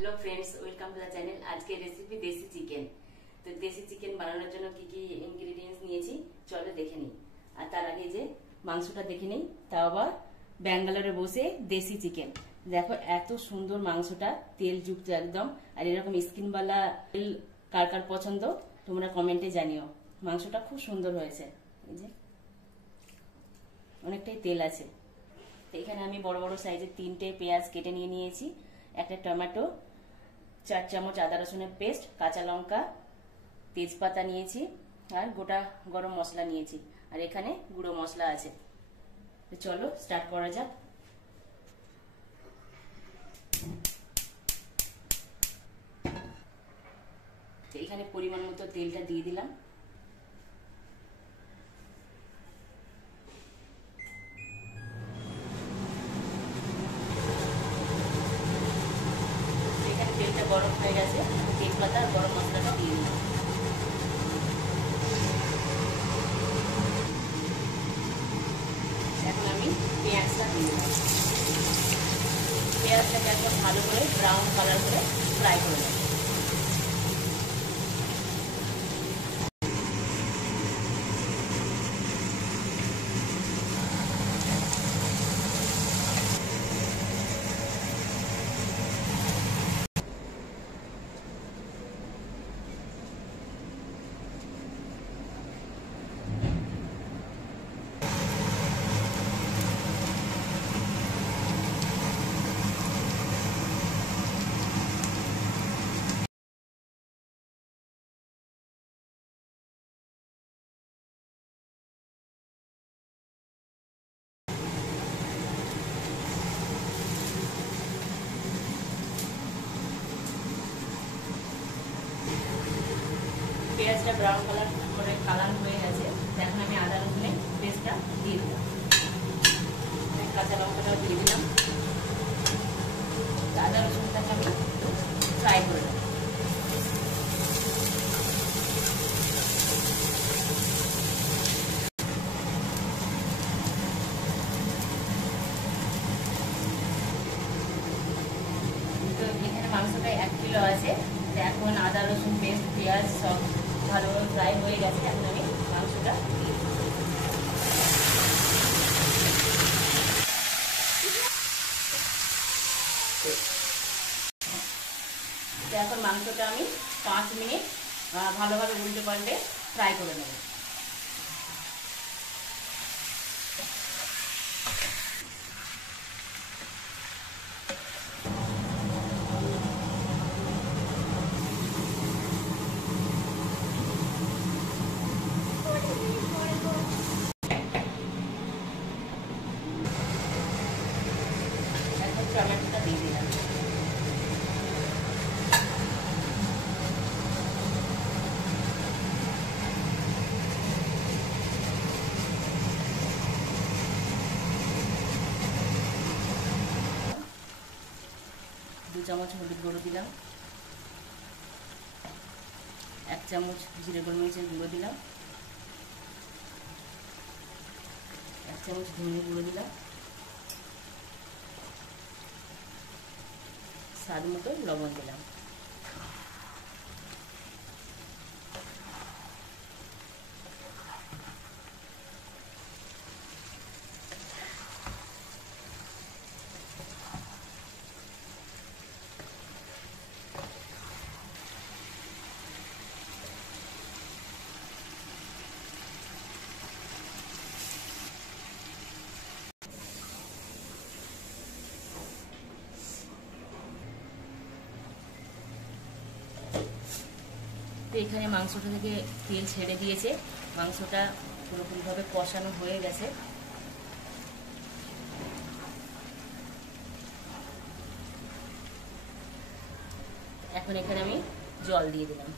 Hello friends, welcome to the channel. आज के recipe देसी चिकेन। तो देसी चिकेन বানানোর জন্য কি কি ইনগ্রেডিয়েন্টস নিয়েছি চলো দেখে নিই। আর তার আগে যে মাংসটা দেখে নিই, তাও আবার ব্যাঙ্গালোরে বসে দেশি চিকেন। দেখো এত সুন্দর মাংসটা, তেল যুক্ত একদম। আর এরকম স্কিনওয়ালা তেল কার কার পছন্দ তোমরা কমেন্টে জানিও। মাংসটা খুব সুন্দর হয়েছে, এই যে অনেকটাই তেল আছে। তো এখানে আমি বড় বড় সাইজের 3টে পেঁয়াজ কেটে নিয়ে নিয়েছি, একটা টমেটো, 4 চামচ আদা রসুনের পেস্ট, কাঁচা লঙ্কা, তেজপাতা নিয়েছি আর গোটা গরম মশলা নিয়েছি। আর এখানে গুঁড়ো মশলা আছে। তো চলো স্টার্ট করা যাক। তো এখানে পরিমাণ মতো তেলটা দিয়ে দিলাম। তেলটা গরম হয়ে গেছে, তেজপাতা আর গরম মশলাটা দিয়ে দিলাম। এখন আমি পেঁয়াজটা দিয়ে দিলাম। পেঁয়াজটাকে একদম ভালো করে ব্রাউন কালার করে ফ্রাই করে নেব। পেঁয়াজটা ব্রাউন কালার হয়ে গেছে। এখন আমি আদা রসুনের পেস্টটা দিয়ে দিলাম, কাঁচা লঙ্কাটাও দিয়ে দিলাম। আদা রসুনটাকে আমি ফ্রাই করে নেব। তো এখানে মাংসটা 1 কিলো আছে। এখন আদা রসুন পেস্ট, পেঁয়াজ সব ভালোভাবে ফ্রাই হয়ে গেছে। এখন আমি মাংসটা এখন মাংসটা আমি 5 মিনিট ভালোভাবে উল্টে পাল্টে ফ্রাই করে নেব। টমেটোটা দিয়ে দিলাম। 2 চামচ হলুদ গুঁড়ো দিলাম, 1 চামচ জিরে গোলমরিচের গুঁড়ো দিলাম, 1 চামচ ধনে গুঁড়ো দিলাম, স্বাদ মতো লবণ দিলাম। তো এখানে মাংসটা থেকে তেল ছেড়ে দিয়েছে, মাংসটা পুরোপুরিভাবে কষানো হয়ে গেছে। এখন এখানে আমি জল দিয়ে দিলাম।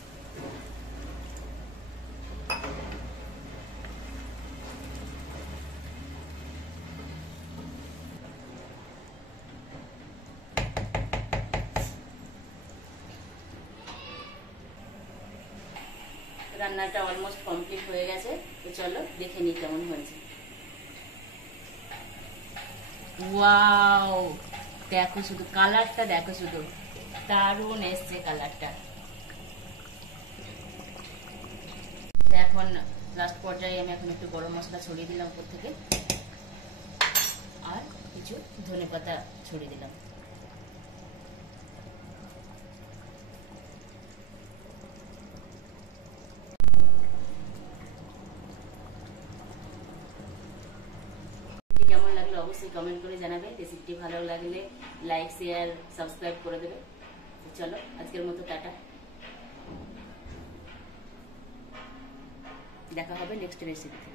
রান্নাটা অলমোস্ট কমপ্লিট হয়ে গেছে। তো চলো দেখে নিই কেমন হয়েছে। ওয়াও, দেখো শুধু কালারটা, দেখো শুধু দারুণ এসছে কালারটা। এখন লাস্ট পর্যায়ে আমি এখন একটু গরম মশলা ছড়িয়ে দিলাম উপর থেকে, আর কিছু ধনেপাতা ছড়িয়ে দিলাম। কেমন লাগলো অবশ্যই কমেন্ট করে জানাবে। রেসিপিটি ভালো লাগলে লাইক, শেয়ার, সাবস্ক্রাইব করে দেবে। চলো আজকের মতো টাটা, দেখা হবে নেক্সট রেসিপিতে।